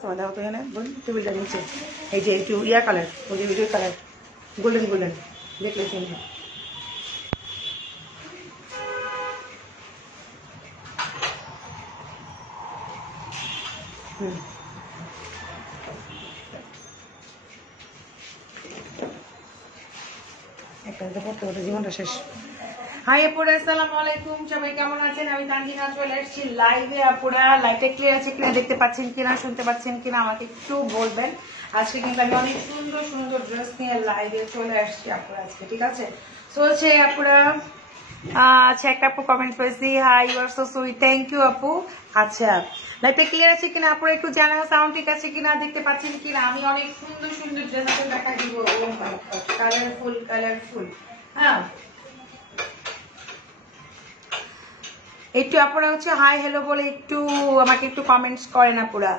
দেখো তো এখানে টেবিলটা নিচে এই যে একটু ইয়া কালার ওই যে ভিডিও কালার গোল্ডেন গোল্ডেন দেখলে চিনবে। একটা তো পড়তে পড়তে জীবনটা শেষ। হাই আপুরা, আসসালামু আলাইকুম, সবাই কেমন আছেন? আমি তানজিনা চলে এসেছি লাইভে। আপুরা লাইভটা ক্লিয়ার আছে কিনা, দেখতে পাচ্ছেন কিনা, শুনতে পাচ্ছেন কিনা আমাকে একটু বলবেন। আজকে কিন্তু আমি অনেক সুন্দর সুন্দর ড্রেস নিয়ে লাইভে চলে আসছি আপুরা আজকে, ঠিক আছে? সো হচ্ছে আপুরা, আচ্ছা একটা আপু কমেন্ট করেছি, hi you are so sweet, thank you আপু। আচ্ছা লাইভটা ক্লিয়ার আছে কিনা আপুরা একটু জানাও, সাউন্ড ঠিক আছে কিনা, দেখতে পাচ্ছেন কিনা। আমি অনেক সুন্দর সুন্দর ড্রেস দেখা দিব, কালারফুল কালারফুল। হ্যাঁ একটু আপনারা হচ্ছে হাই হ্যালো বলে একটু আমাকে একটু কমেন্টস করেন আপুরা।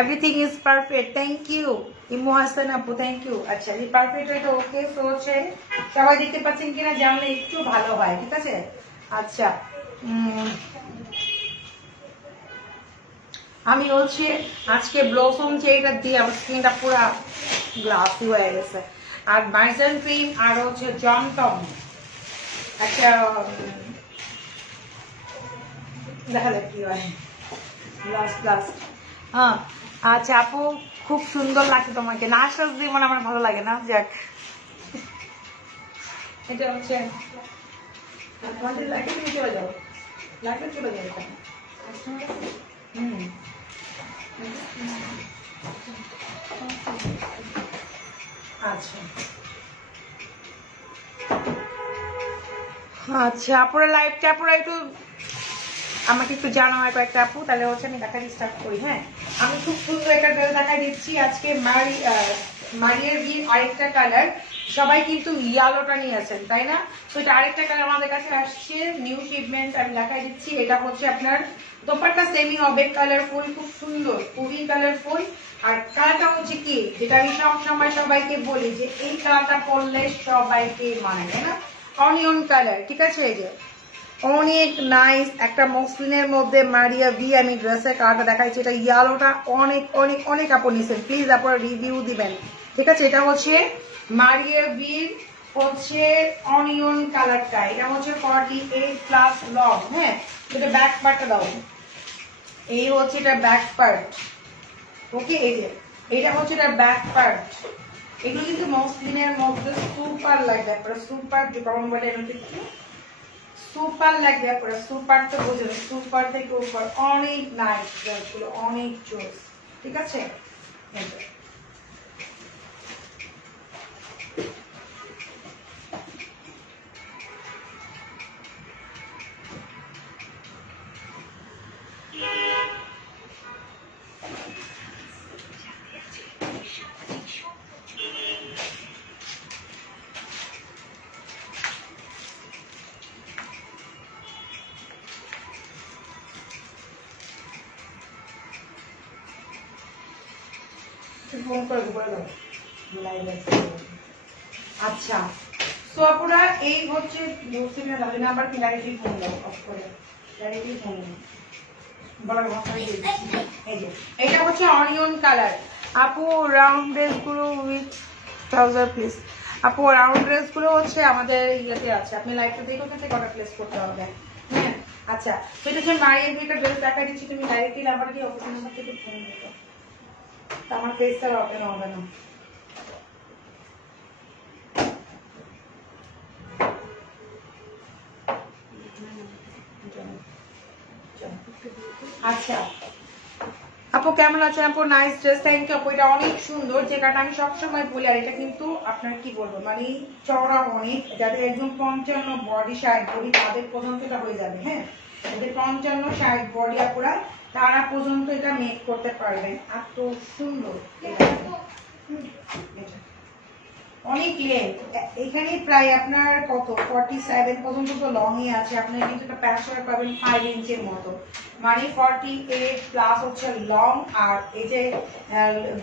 Everything is perfect, thank you Imu Hasan আপু, থ্যাংক ইউ। আচ্ছা এই পারফেক্ট এটা ওকে। তো হচ্ছে সবাই দেখতে পাচ্ছেন কিনা জানলে একটু ভালো হয়, ঠিক আছে? আচ্ছা আমি হচ্ছে আজকে ব্লসম যে এটা দিয়ে আমার স্কিনটা পুরো গ্লাসি হয়ে গেছে। আর মাইজেন ক্রিম আর হচ্ছে জমটম একটা দেখালে কি হয় লাস্ট লাস্ট। হ্যাঁ আচ্ছা আপু খুব সুন্দর লাগছে তোমাকে, নাচ টাচ দিয়ে মনে আমার ভালো লাগে না। যাক এটা হচ্ছে লাগে, তুমি চলে যাও, লাগবে চলে যাও। আচ্ছা আচ্ছা আপুরা লাইভটা আপুরা একটু আমাকে একটু জানাও কয়েকটা আপু, তাহলে হচ্ছে আমি দেখাতে স্টার্ট করি। হ্যাঁ আমি খুব সুন্দর একটা ড্রেস দেখা দিচ্ছি আজকে। মারিয়ার বিয়ের আরেকটা কালার, সবাই কিন্তু ইয়েলোটা নিয়ে আছেন তাই না? তো এটা আরেকটা কালার আমাদের কাছে আসছে, নিউ শিপমেন্ট। আমি দেখাই দিচ্ছি, এটা হচ্ছে আপনার দোপাট্টা সেমি হবে কালারফুল, খুব সুন্দর, খুবই কালারফুল। আর কালারটা হচ্ছে কি, যেটা আমি সবসময় সবাইকে বলি যে এই কালারটা পরলে সবাইকে মানে, তাই না? অনিয়ন কালার, ঠিক আছে? এই যে অনেক নাইস একটা মসলিনের মধ্যে মারিয়া ভি আমি ড্রেসের কালারটা দেখাইছি। এটা ইয়েলোটা অনেক অনেক অনেক আপনি নিছেন, প্লিজ আপনারা রিভিউ দিবেন, ঠিক আছে? এটা হচ্ছে মারিয়া ভির হচ্ছে অনিয়ন কালারটা, এটা হচ্ছে 48+ লং। হ্যাঁ এটা ব্যাক পার্টটা দাও, এই হচ্ছে এটা ব্যাক পার্ট, ওকে? এই যে এটা হচ্ছে এটা ব্যাক পার্ট। এগুলো কিন্তু মসলিনের মধ্যে সুপার লাগবে আপনারা, সুপার যেমন বলে একটু সুপার লাগবে আপনারা, সুপার তো বোঝেন, সুপার থেকে উপর অনেক নাইস ড্রেসগুলো, অনেক চয়েস, ঠিক আছে? আচ্ছা তো আপনারা এই হচ্ছে আবার ক্লারিটি ফোন দাও, অফ করে ক্লারিটি ফোন বলার ভাষা। এই যে এটা হচ্ছে অনিয়ন কালার আপু, রাউন্ড ড্রেস গুলো উইথ ট্রাউজার প্লিজ। আপু রাউন্ড ড্রেস গুলো হচ্ছে আমাদের ইয়েতে আছে, আপনি লাইভটা দেখে থেকে অর্ডার প্লেস করতে হবে। হ্যাঁ আচ্ছা তো এটা হচ্ছে মায়ের একটা ড্রেস দেখা দিচ্ছি, তুমি ডাইরেক্টলি নাম্বার দিয়ে অফিস নাম্বার থেকে ফোন দিতে, আমার ফেসটা ওপেন হবে না। আচ্ছা আপু কেমন আছেন আপু? নাইস ড্রেস, থ্যাংক ইউ আপু, এটা অনেক সুন্দর। যে কারণে আমি সবসময় বলি, আর এটা কিন্তু আপনার কি বলবো মানে চওড়া অনেক, যাদের একদম 55 বডি 60 বডি তাদের পর্যন্ত এটা হয়ে যাবে। হ্যাঁ যাদের 55 60 বডি আপুরা তারা পর্যন্ত এটা মেক করতে পারবেন, এত সুন্দর। অনেক লেন্থ, এখানে প্রায় আপনার কত 47 পর্যন্ত তো লং এ আছে। আপনার কিন্তু একটা প্যাচওয়ার্ক পাবেন 5 ইঞ্চের মতো, মানে 48+ হচ্ছে লং। আর এই যে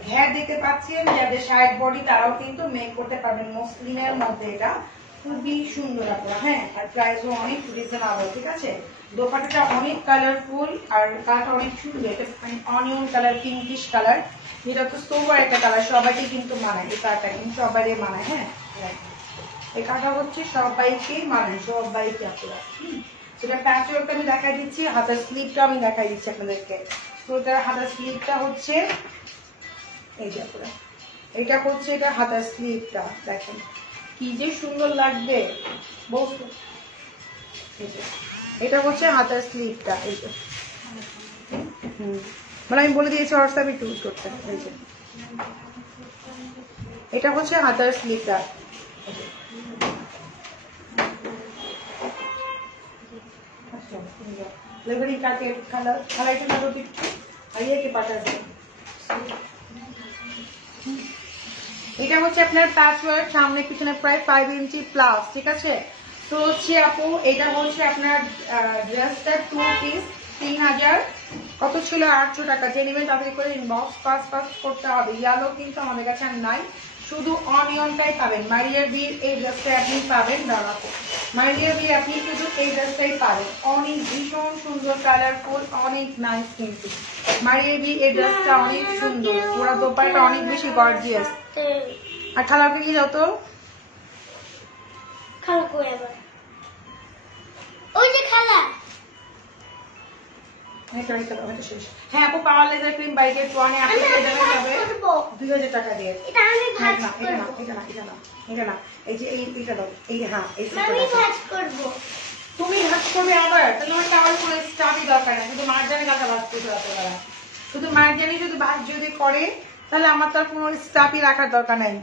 ঘের দেখতে পাচ্ছেন, যাদের 60 বডি তারাও কিন্তু মেক করতে পারবেন মসলিনের মধ্যে, এটা খুবই সুন্দর আপনারা। হ্যাঁ আর প্রাইসও অনেক রিজনেবল, ঠিক আছে? দোপাট্টাটা অনেক কালারফুল আর কালারটা অনেক সুন্দর, এটা মানে অনিয়ন কালার, পিঙ্কিশ কালার, যেটা তো সোবার একটা কালার, সবাইকে কিন্তু মানায়। এই কালারটা কিন্তু সবাই মানায়। হ্যাঁ, এই কালারটা হচ্ছে সবাইকে মানায়, সবাইকে আপনারা। সেটা প্যাচওয়ার্কটা আমি দেখাই দিচ্ছি, হাতের স্লিভটা আমি দেখাই দিচ্ছি আপনাদেরকে। তো এটা হাতের স্লিভটা হচ্ছে এই যে আপনারা, এটা হচ্ছে এটা হাতের স্লিভটা, দেখেন কি যে সুন্দর লাগবে বলতো। এটা হচ্ছে হাতের স্লিভটা, এই যে মানে আমি বলে দিয়েছি হোয়াটসঅ্যাপে ইউজ করতে। এই যে এটা হচ্ছে হাতের স্লিভটা। लेबरी काटे खाला के ना रोटी आइए के पाटा दे। এটা হচ্ছে আপনার প্যাচওয়ার্ক, সামনে পিছনে প্রায় 5 ইঞ্চি প্লাস, ঠিক আছে। তো হচ্ছে আপু এটা হচ্ছে আপনার ড্রেসটা 2 পিস 3000 কত ছিল 800 টাকা। যে নেবেন তাড়াতাড়ি করে ইনবক্স পাস করতে হবে। ইয়েলো কিন্তু আমাদের কাছে নাই, শুধু অনিয়নটাই পাবেন। মারিয়ার বিয়ের এই ড্রেসটা আপনি পাবেন, দাঁড়াবো মারিয়ার বিয়ে আপনি শুধু এই ড্রেসটাই পাবেন। অনেক ভীষণ সুন্দর কালারফুল, অনেক নাইস কিন্তু মারিয়ার বিয়ে এই ড্রেসটা অনেক সুন্দর, পুরো দোপাট্টা অনেক বেশি গর্জিয়াস। আর খালাকে কি যাও তো খালা কই আবার ওই যে খালা হ্যাঁ আপু, পাওয়ার লেজার ক্রিম বাইকের ওয়ানে আপনি পেয়ে যাবে 2000 টাকা দিয়ে। এটা আমি ভাজ এটা করব, এটা না এই যে এইটা দাও, এই হ্যাঁ এই আমি ভাজ করব। তুমি ভাজ করবে আবার, তাহলে আমার টাওয়ার কোনো স্টাফই দরকার নেই, শুধু মার্জানি টাকা ভাজ করতে হবে। শুধু মার্জানি যদি ভাজ যদি করে তাহলে আমার তার কোনো স্টাফই রাখার দরকার নেই।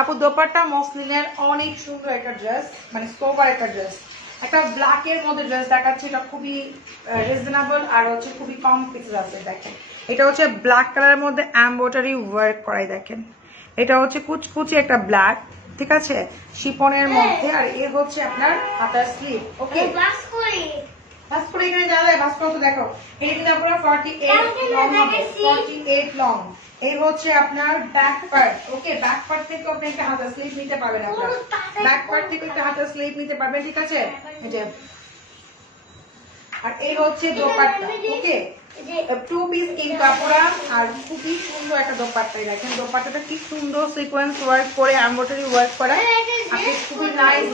আপু দোপাট্টা মসলিনের অনেক সুন্দর একটা ড্রেস, মানে সোবার একটা ড্রেস, একটা ব্ল্যাকের মধ্যে ড্রেস দেখাচ্ছে। এটা খুবই রিজনেবল আর হচ্ছে খুবই কম পিসেস আছে। দেখেন এটা হচ্ছে ব্ল্যাক কালারের মধ্যে এমব্রয়ডারি ওয়ার্ক করাই, দেখেন এটা হচ্ছে কুচকুচি একটা ব্ল্যাক, ঠিক আছে, শিফনের মধ্যে। আর এ হচ্ছে আপনার হাতার স্লিভ। ওকে ভাজ করি ভাজ করে এখানে যাবে, ভাজ করে তো দেখো এটা কিন্তু আপনার 48 লং হবে, 48 লং। এই হচ্ছে আপনার ব্যাক পার্ট। ওকে, ব্যাক পার্ট থেকে আপনি একটা হাতার স্লিভ নিতে পারবেন, আপনার ব্যাক পার্ট থেকে একটা হাতার স্লিভ নিতে পারবেন, ঠিক আছে। আর এই হচ্ছে দোপাট্টা। ওকে, 2 পিস কিং কাপড়া আর খুবই সুন্দর একটা দোপাট্টা। দেখেন দোপাট্টাটা কি সুন্দর সিকোয়েন্স ওয়ার্ক করে এমব্রয়ডারি ওয়ার্ক করা, আপনি খুবই নাইস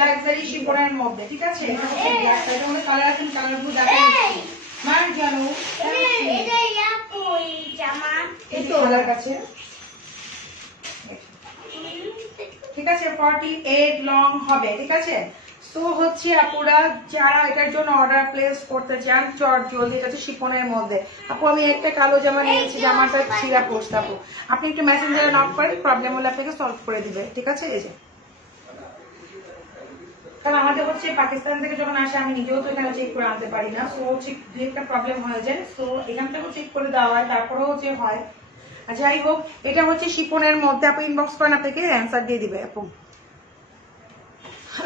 লাক্সারি শিফনের মধ্যে, ঠিক আছে। এটা মধ্যে কালার আছে, কালারগুলো দেখেন মার জানো এটা ইয়া কই জামা এই তো কালার কাছে, ঠিক আছে। 48 লং হবে, ঠিক আছে। তো হচ্ছে আপুরা যারা এটার জন্য অর্ডার প্লেস করতে চান চট জলদি, এটা হচ্ছে শিফনের মধ্যে। আপু আমি একটা কালো জামা নিয়েছি, জামাটা ছিঁড়া পড়ছে, আপু আপনি একটু মেসেঞ্জারে নক করেন, প্রবলেম হলে আপনাকে সলভ করে দিবে, ঠিক আছে। এই যে কারণ আমাদের হচ্ছে পাকিস্তান থেকে যখন আসে আমি নিজেও তো এখানে চেক করে আনতে পারি না, তো হচ্ছে দু একটা প্রবলেম হয়ে যায়, তো এখান থেকেও চেক করে দেওয়া হয়, তারপরেও যে হয়। যাই হোক, এটা হচ্ছে শিফনের মধ্যে, আপনি ইনবক্স করেন, আপনাকে অ্যান্সার দিয়ে দিবে আপু।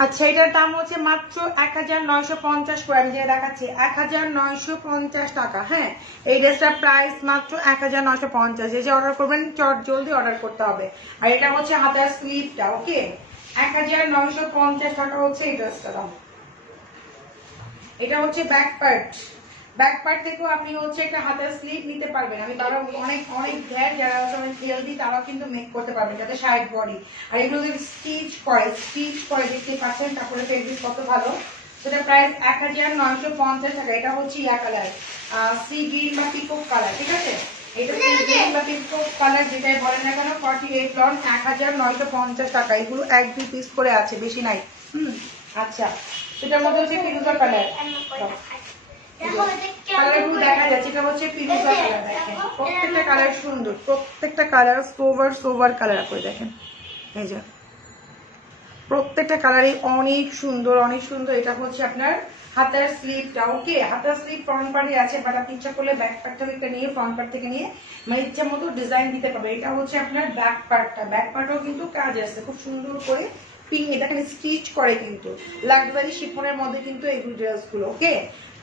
আচ্ছা, এটার দাম হচ্ছে মাত্র 1950 করে, আমি যেটা দেখাচ্ছি 1950 টাকা। হ্যাঁ, এই ড্রেসটার প্রাইস মাত্র 1950। যে অর্ডার করবেন চট জলদি অর্ডার করতে হবে। আর এটা হচ্ছে হাতার স্লিভটা। ওকে, 1950 টাকা হচ্ছে এই ড্রেসটার দাম। এটা হচ্ছে ব্যাক পার্ট, ব্যাক পার্ট থেকেও আপনি হচ্ছে একটা হাতের স্লিভ নিতে পারবেন। আমি তারা অনেক অনেক ব্র্যান্ড যারা হেলদি তারা কিন্তু মেক করতে পারবেন, যাতে সাইড বডি। আর এগুলো যদি স্টিচ করে দেখতে পাচ্ছেন, তারপরে ফেব্রিক কত ভালো। সেটা প্রাইস 1950 টাকা। এটা হচ্ছে ইয়া কালার, সি গ্রিন বা পিকক কালার, ঠিক আছে। এটা সি গ্রিন বা পিকক কালার যেটাই বলেন না কেন, 48 লং, 1950 টাকা। এগুলো 1-2 পিস করে আছে, বেশি নাই। আচ্ছা, সেটার মধ্যে হচ্ছে ফিরোজা কালার, কালারগুলো দেখা যাচ্ছে। এটা হচ্ছে ফিরোজা কালার। দেখেন প্রত্যেকটা কালার সুন্দর, প্রত্যেকটা কালার সোভার কালার করে দেখেন। এই যে প্রত্যেকটা কালারই অনেক সুন্দর, অনেক সুন্দর। এটা হচ্ছে আপনার হাতার স্লিভটা। ওকে, হাতার স্লিভ ফ্রন্ট পার্টে আছে, বাট আপনি ইচ্ছা করলে ব্যাক পার্টটা নিয়ে ফ্রন্ট পার্ট থেকে নিয়ে মানে ইচ্ছা মতো ডিজাইন দিতে পারবে। এটা হচ্ছে আপনার ব্যাক পার্টটা, ব্যাক পার্টও কিন্তু কাজ আছে খুব সুন্দর করে পিং, এটা খালি স্টিচ করে কিন্তু লাক্সারি শিফনের মধ্যে কিন্তু এই ড্রেসগুলো। ওকে,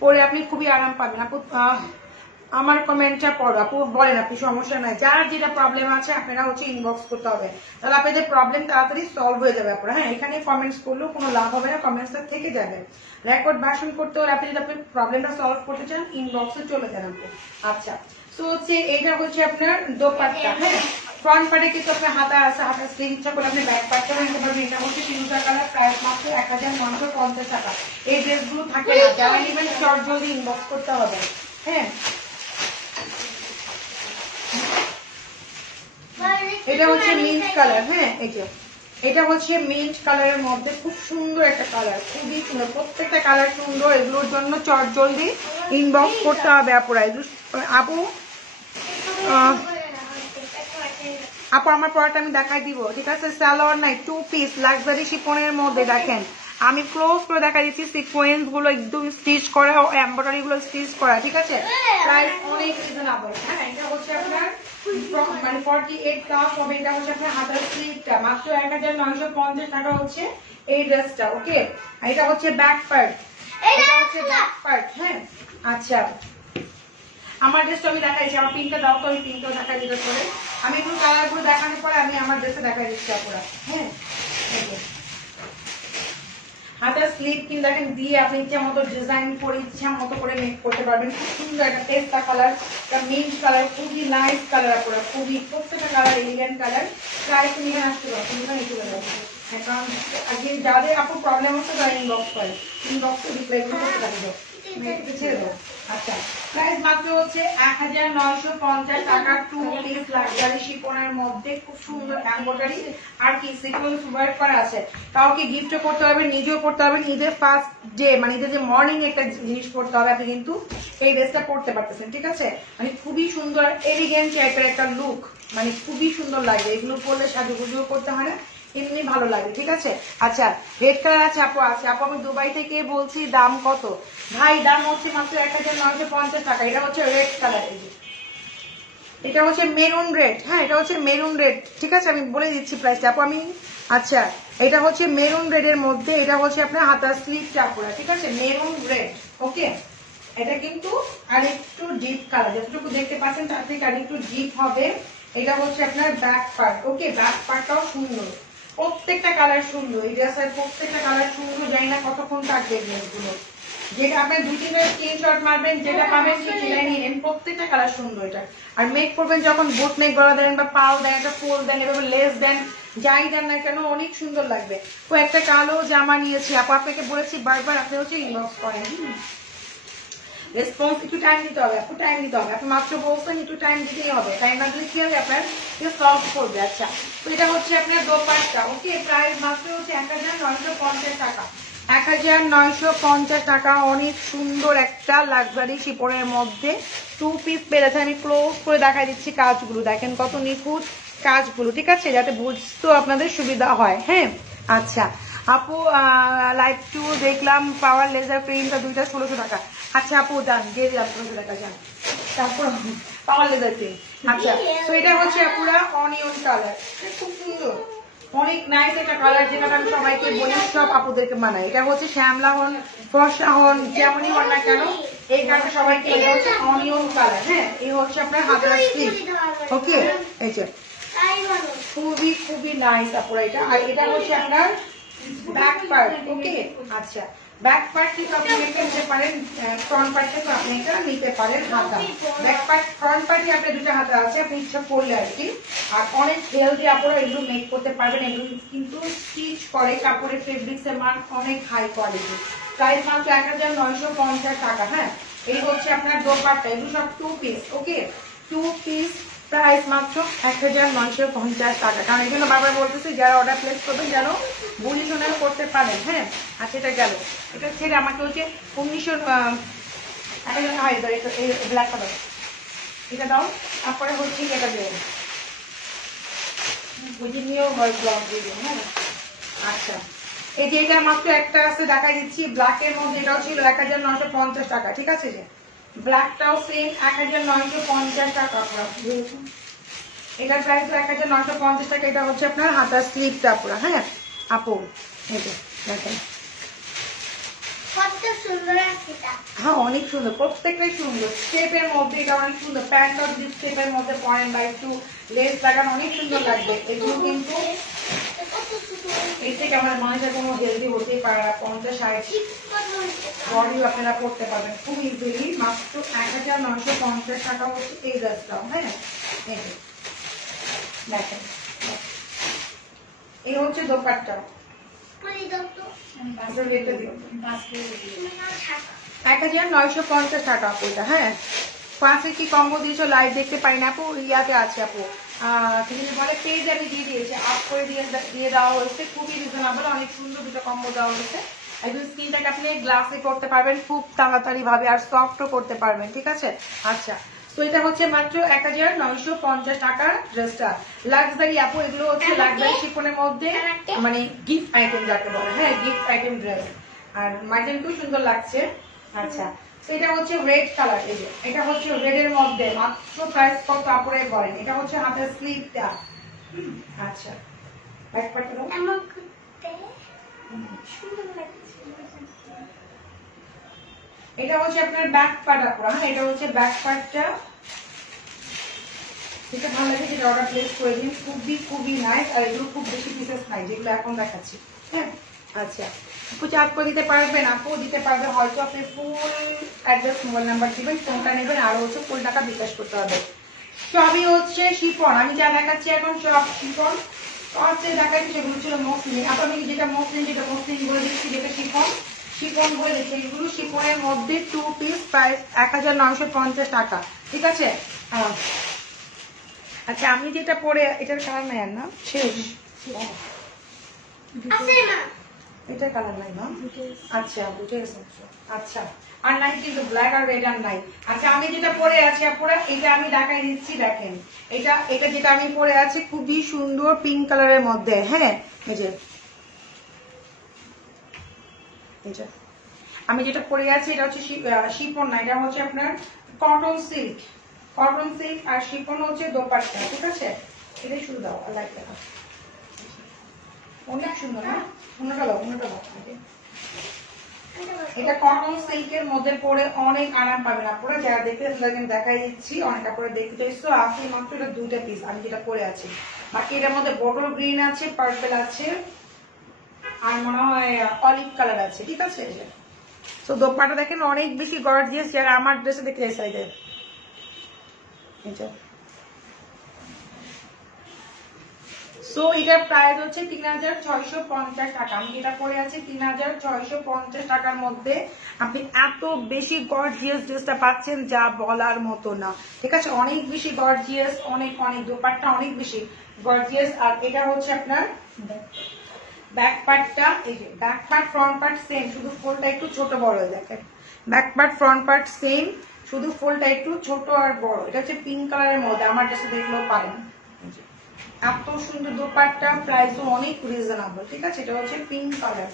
পরে আপনি খুবই আরাম পাবেন। আপু আমার কমেন্টটা পড়ো আপু, বলেন আপনি, সমস্যা নাই। যার যেটা প্রবলেম আছে আপনারা হচ্ছে ইনবক্স করতে হবে, তাহলে আপনাদের প্রবলেম তাড়াতাড়ি সলভ হয়ে যাবে। আপনারা হ্যাঁ এখানে কমেন্টস করলেও কোনো লাভ হবে না, কমেন্টসটা থেকে যাবে। রেকর্ড ভার্সন করতে হলে আপনি যদি আপনি প্রবলেমটা সলভ করতে চান ইনবক্সে চলে যান আপনি। আচ্ছা, তো হচ্ছে এটা হচ্ছে আপনার দোপাট্টা। হ্যাঁ, ফ্রন্ট পার্টে কিন্তু আপনার হাতা আছে, হাতা স্লিভ ইচ্ছা করে আপনি ব্যাক পার্টটাও নিতে পারবেন। এটা হচ্ছে ফিরোজা কালার, প্রাইস মাত্র 1950 টাকা। এই ড্রেসগুলো থাকে না, যারা নেবেন চট জলদি ইনবক্স করতে হবে। হ্যাঁ, এটা হচ্ছে মিন্ট কালার। হ্যাঁ, এটা হচ্ছে মিন্ট কালারের মধ্যে খুব সুন্দর একটা কালার, খুবই সুন্দর, প্রত্যেকটা কালার সুন্দর। এগুলোর জন্য চট জলদি ইনবক্স করতে হবে আপুরা। আপু আপু আমার পড়াটা আমি দেখাই দিব, ঠিক আছে? সালোয়ার নাই, 2 পিস লাক্সারি শিফনের মধ্যে। দেখেন আমি ক্লোজ করে দেখা দিচ্ছি, সিকোয়েন্স গুলো একদম স্টিচ করা, এমব্রয়ডারি গুলো স্টিচ করা, ঠিক আছে? প্রাইস অনেক রিজনেবল। হ্যাঁ, এটা হচ্ছে আপনার মানে 48 প্লাস হবে। এটা হচ্ছে আপনার হাতার স্লিভটা মাত্র 1950 টাকা হচ্ছে এই ড্রেসটা। ওকে, এটা হচ্ছে ব্যাক পার্ট, এটা হচ্ছে ব্যাক পার্ট। হ্যাঁ, আচ্ছা আমার ড্রেসটা আমি দেখাইছি, আমার পিনটা দাও তো, আমি পিনটাও দেখাই দিতে করে। আমি এগুলো কালারগুলো দেখানোর পরে আমি আমার ড্রেসে দেখাই দিচ্ছি আপনারা। হ্যাঁ, হাতের স্লিভ কিন্তু দেখেন দিয়ে আপনি ইচ্ছা মতো ডিজাইন করে ইচ্ছা মতো করে মেক করতে পারবেন। খুব সুন্দর একটা পেস্তা কালার, একটা মিন্ট কালার, খুবই নাইস কালার আপনারা, খুবই প্রত্যেকটা কালার এলিগেন্ট কালার। প্রাইস নিয়ে আসতে পারবেন, এখানে চলে যাবে। কারণ আজকে যাদের আপু প্রবলেম হচ্ছে তারা ইনবক্স করে, ইনবক্সে রিপ্লাই করতে পারবে। আচ্ছা, প্রাইস মাত্র হচ্ছে 1950 টাকা। 2 পিস লাক্সারি শিফনের মধ্যে খুব সুন্দর এমব্রয়ডারি আর কি সিকোয়েন্স ওয়ার্ক করা আছে। কাউকে গিফট করতে হবে, নিজেও করতে হবে। ঈদের ফার্স্ট ডে মানে ঈদের যে মর্নিং একটা জিনিস করতে হবে, আপনি কিন্তু এই ড্রেসটা পড়তে পারতেছেন, ঠিক আছে? মানে খুবই সুন্দর এলিগেন্ট টাইপের একটা লুক, মানে খুবই সুন্দর লাগবে। এগুলো পরলে সাজুগুজুও করতে হয় না, এমনি ভালো লাগে, ঠিক আছে? আচ্ছা, রেড কালার আছে আপু, আছে আপু। আমি দুবাই থেকে বলছি, দাম কত ভাই? দাম হচ্ছে মাত্র 1950 টাকা। এটা হচ্ছে রেড কালার, এটা হচ্ছে মেরুন রেড। হ্যাঁ, এটা হচ্ছে মেরুন রেড, ঠিক আছে? আমি বলে দিচ্ছি প্রাইসটা আপু আমি। আচ্ছা, এটা হচ্ছে মেরুন রেড এর মধ্যে, এটা হচ্ছে আপনার হাতার স্লিভটা আপুরা, ঠিক আছে? Maroon red. ওকে, এটা কিন্তু আরেকটু ডিপ কালার, যতটুকু দেখতে পাচ্ছেন তার থেকে আরেকটু ডিপ হবে। এটা হচ্ছে আপনার ব্যাক পার্ট। ওকে, ব্যাক পার্টটাও সুন্দর, প্রত্যেকটা কালার সুন্দর। এই ড্রেসের প্রত্যেকটা কালার সুন্দর, জানি না কতক্ষণ থাকবে ড্রেসগুলো। যেটা আপনার 2-3 স্ক্রিনশট মারবেন, যেটা পাবেন সেটাই নিন। প্রত্যেকটা কালার সুন্দর এটা। আর মেক করবেন যখন বোট নেক গলা দেন বা পাল দেন, একটা ফুল দেন, এভাবে লেস দেন, যাই দেন না কেন অনেক সুন্দর লাগবে। তো একটা কালো জামা নিয়েছি আপু, আপনাকে বলেছি বারবার আপনি হচ্ছে ইনবক্স করেন। রেসপন্স একটু টাইম দিতে হবে আপু, টাইম দিতে হবে। আপনি মাত্র বলছেন একটু টাইম দিতেই হবে, টাইম না দিলে কি হবে আপনার সলভ করবে। আচ্ছা, তো এটা হচ্ছে আপনার দোপাট্টা। ওকে, প্রাইস মাত্র হচ্ছে 1950 টাকা। 1950 টাকা। অনেক সুন্দর একটা লাক্সারি শিপনের মধ্যে 2 পিস পেরেছে। আমি ক্লোজ করে দেখাই দিচ্ছি কাজগুলো, দেখেন কত নিখুঁত কাজগুলো, ঠিক আছে? যাতে বুঝতেও আপনাদের সুবিধা হয়। হ্যাঁ, আচ্ছা আপু লাইভ 2 দেখলাম, পাওয়ার লেজার প্রিন্টটা দুইটা 1600 টাকা। আচ্ছা আপু যান, দিয়ে দিলাম 1600 টাকা, যান। তারপর পাওয়ার লেজার প্রিন্ট। আচ্ছা, তো এটা হচ্ছে আপুরা অনিয়ন কালার, খুব সুন্দর, অনেক নাইস একটা কালার, যেটা আমি সবাইকে বলি, সব আপুদেরকে মানায়। এটা হচ্ছে শ্যামলা হন, ফর্সা হন, যেমনই হন না কেন, এই কালারটা সবাইকে। এটা হচ্ছে অনিয়ন কালার। হ্যাঁ, এই হচ্ছে আপনার হাতের স্লিভ। ওকে, এই যে খুবই খুবই নাইস আপুরা এটা। আর এটা হচ্ছে আপনার ব্যাক পার্ট। ওকে, আচ্ছা ব্যাক পার্ট কিন্তু আপনি নিতে পারেন, ফ্রন্ট পার্ট থেকে আপনি এটা নিতে পারেন হাতা। ব্যাক পার্ট ফ্রন্ট পার্টে আপনার দুটো হাতা আছে, আপনি ইচ্ছা করলে আর কি। আর অনেক হেলদি আপনারা এগুলো মেক করতে পারবেন। এগুলো কিন্তু স্টিচ করে, কাপড়ের ফেব্রিক্স এর মান অনেক হাই কোয়ালিটি। প্রাইস মাত্র 1950 টাকা। হ্যাঁ, এই হচ্ছে আপনার দোপাট্টা, এগুলো সব 2 পিস। ওকে, 2 পিস, প্রাইস মাত্র 1950 টাকা। কারণ এই জন্য বারবার বলতেছি যারা অর্ডার প্লেস করবেন যেন বুঝে শুনে করতে পারেন। হ্যাঁ, আচ্ছা এটা গেল। এটা ছেড়ে আমাকে হচ্ছে 1900 ব্ল্যাক কালার এটা দাও। তারপরে হচ্ছে এটা দেবেন, বুঝে নিয়েও ব্লক দিয়ে দেবেন। হ্যাঁ, আচ্ছা এই যে এটা মাত্র একটা আছে দেখাই দিচ্ছি ব্ল্যাকের মধ্যে, এটাও ছিল 1950 টাকা, ঠিক আছে? যে ব্ল্যাকটাও সেম 1950 টাকা। এটার প্রাইস 1950 টাকা। এটা হচ্ছে আপনার হাতার স্লিভটা পুরো। হ্যাঁ আপু, এই যে দেখেন কত সুন্দর আছে এটা। হ্যাঁ অনেক সুন্দর, প্রত্যেকটাই সুন্দর। স্টেপের মধ্যে এটা অনেক সুন্দর। প্যান্টটা যদি স্টেপের মধ্যে পরেন বা একটু লেস লাগানো অনেক সুন্দর লাগবে। এগুলো কিন্তু এর থেকে আমাদের মানুষের কোনো হেলদি হতেই পারে না। 50-60 বডিও আপনারা পড়তে পারবেন খুব ইজিলি। মাত্র 1950 টাকা হচ্ছে এই ড্রেসটাও। হ্যাঁ এই যে দেখেন, এই হচ্ছে দোপাট্টা। 1950 টাকা আপু এটা। হ্যাঁ 5 কি কম্বো দিয়েছো, লাইভ দেখতে পাই না আপু, ইয়াতে আছে আপু তুমি বলে পেজ আমি দিয়ে দিয়েছি, আপ করে দিয়ে দেওয়া হয়েছে। খুবই রিজনেবল, অনেক সুন্দর দুটো কম্বো দেওয়া হয়েছে। একদম স্কিনটাকে আপনি গ্লাসে করতে পারবেন খুব তাড়াতাড়ি ভাবে, আর সফটও করতে পারবেন। ঠিক আছে, আচ্ছা তো এটা হচ্ছে মাত্র 1950 টাকার ড্রেসটা। লাক্সারি আপু, এগুলো হচ্ছে লাক্সারি শিফনের মধ্যে, মানে গিফট আইটেম যাকে বলে। হ্যাঁ গিফট আইটেম ড্রেস, আর মার্জিনটাও সুন্দর লাগছে। আচ্ছা তো এটা হচ্ছে রেড কালার। এই যে এটা হচ্ছে রেড এর মধ্যে, মাত্র প্রাইস কত কাপড়ে বলেন। এটা হচ্ছে হাতের স্লিভটা। আচ্ছা ব্যাক পার্টটা দাও। এটা হচ্ছে আপনার ব্যাক পার্ট আপু। হ্যাঁ এটা হচ্ছে ব্যাক পার্টটা। যেটা ভালো লাগে সেটা অর্ডার প্লেস করে দিন। খুবই নাইস, আর এগুলো খুব বেশি পিসেস নাই যেগুলো এখন দেখাচ্ছি। হ্যাঁ আচ্ছা আপু চার্জ করে দিতে পারবেন? আপু দিতে পারবে, হয়তো আপনি ফুল অ্যাড্রেস মোবাইল নাম্বার দিবেন, ফোনটা নেবেন, আর হচ্ছে ফুল টাকা বিকাশ করতে হবে। সবই হচ্ছে শিফন, আমি যা দেখাচ্ছি এখন সব শিফন। যে দেখাচ্ছি সেগুলো ছিল মসলিন। আপনাকে যেটা মসলিন বলে দিচ্ছি, যেটা শিফন বলে দিচ্ছি। এগুলো শিফনের মধ্যে 2 পিস প্রাইস 1950 টাকা। ঠিক আছে, আচ্ছা আমি যেটা পরে, এটার কালার নাই আর না, শেষ এটার কালার নাই না। আচ্ছা বুঝে গেছি। আচ্ছা আর নাই কিন্তু ব্ল্যাক আর রেড আর নাই। আচ্ছা আমি যেটা পরে আছি আপুরা, এটা আমি দেখাই দিচ্ছি। দেখেন এটা যেটা আমি পরে আছি খুবই সুন্দর পিঙ্ক কালারের মধ্যে। হ্যাঁ এই যে আমি যেটা পরে আছি এটা হচ্ছে শিফন না, এটা হচ্ছে আপনার কটন সিল্ক। আর শিফন হচ্ছে দোপাট্টা। ঠিক আছে, এটাই শুরু দাও। লাইক দেখা অনেক সুন্দর না, অন্যটা দাও। এটা কটন সিল্কের মধ্যে পরে অনেক আরাম পাবেন আপনারা। যারা দেখতে আমি দেখাই দিচ্ছি, অনেক কাপড়ে দেখতে এসছো। আপনি মাত্র এটা 2টা পিস আমি যেটা পরে আছি। বাকি এটার মধ্যে বটল গ্রিন আছে, পার্পল আছে, আর মনে হয় অলিভ কালার আছে। ঠিক আছে, তো দোপাট্টা দেখেন অনেক বেশি গর্জিয়াস, যারা আমার ড্রেসে দেখতে চাইছে। সো এটার প্রাইস হচ্ছে 3650 টাকা। আমি যেটা পরে আছি 3650 টাকার মধ্যে আপনি এত বেশি গর্জিয়াস ড্রেসটা পাচ্ছেন যা বলার মতো না। ঠিক আছে, অনেক বেশি গর্জিয়াস, অনেক দোপাট্টা অনেক বেশি গর্জিয়াস। আর এটা হচ্ছে আপনার ব্যাক পার্টটা। এই যে back part front part same, শুধু ফোলটা একটু ছোট বড় হয়ে দেখেন। Back part front part same, শুধু ফোলটা একটু ছোট আর বড়। এটা হচ্ছে পিঙ্ক কালারের মধ্যে, আমার ড্রেসে দেখলেও পারেন। এত সুন্দর দোপাট্টা, প্রাইসও অনেক রিজনেবল। ঠিক আছে, এটা হচ্ছে পিঙ্ক কালার,